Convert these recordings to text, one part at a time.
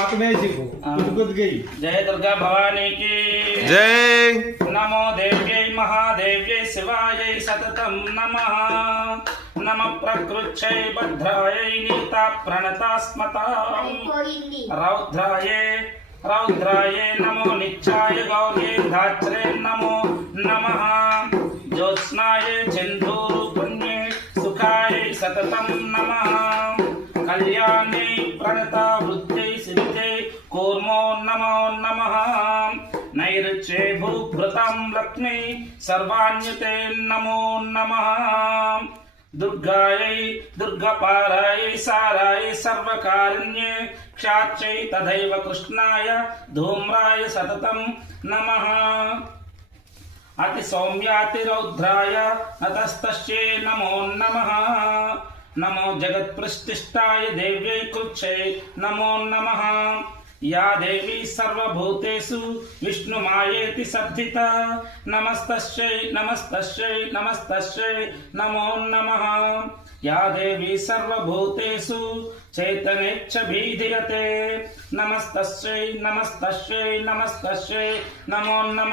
हाँ। जय दुर्गा भवानी की। जय। नमो देव के महादेव के शिवाय सततम नम। प्रकृच्छै बद्रा नीता प्रणतास्मतां। रौद्रायै रौद्रायै नमो निच्छाय गौरी धात्रे नमो नमः। ज्योत्स्नाय चिन्धूरुपुण्ये सुखाय सततम नम। कल्याणे प्रणता కూర్మో నమో నమ నైరుచ్యే భూభృతం లక్ష్మీ సర్వాణ్యుతే నమో నమ దుర్గాయై దుర్గపారాయై సారాయ సర్వకారుణ్యే క్షాత్యై తథైవ కృష్ణాయ ధూమ్రాయ సతతం నమః అతి సౌమ్యాతి రౌద్రాయ నతస్తస్యై నమో నమః నమో జగత్ప్రతిష్టాయ దేవ్యై కృచ్ఛై నమో నమః యా దేవి సర్వభూతేషు విష్ణుమాయేతి సద్ధిత. నమస్తై నమస్తై నమస్తై నమో నమ. యా దేవీ సర్వభూతేషు చైతన్యచ్చ భీధియతే నమస్తై నమస్తై నమస్తై నమో నమ.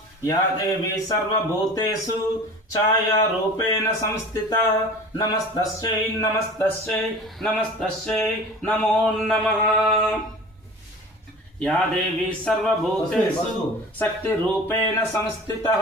యా దేవి సర్వభూతేషు ఛాయారూపేణ సంస్థిత. నమస్తస్యై నమస్తస్యై నమస్తస్యై నమో నమః. యా దేవి సర్వభూతేషు శక్తిరూపేణ సంస్థితః.